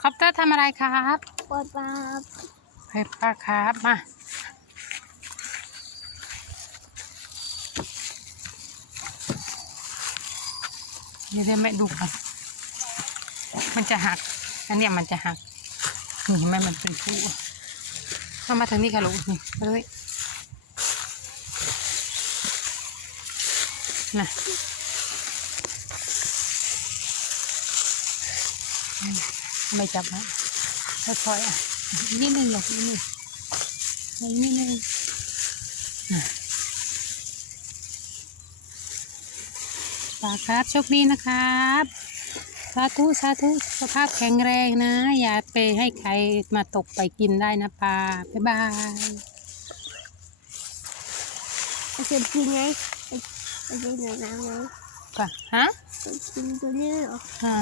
คอปเตอร์ทำอะไรครับปวดปลาไปปลาครับมาเดี๋ยวให้แม่ดูก่อนมันจะหัก อันเนี้ยมันจะหัก นี่เห็นไหมมันเป็นผู้เข้ามาทางนี้ค่ะลูกนี่มาเลยนะ ไม่จับนะค่อยๆอะนิดนึงหรอกนิดนึงนิดนึงน่ะปลาครับโชคดีนะครับสาธุสาธุสุขภาพแข็งแรงนะ อย่าไปให้ใครมาตกไปกินได้นะปลาบ๊ายบายเอาเก็บกินไงไปไปกินในน้ำไงก่อนฮะไปกินตัวนี้เหรออ่า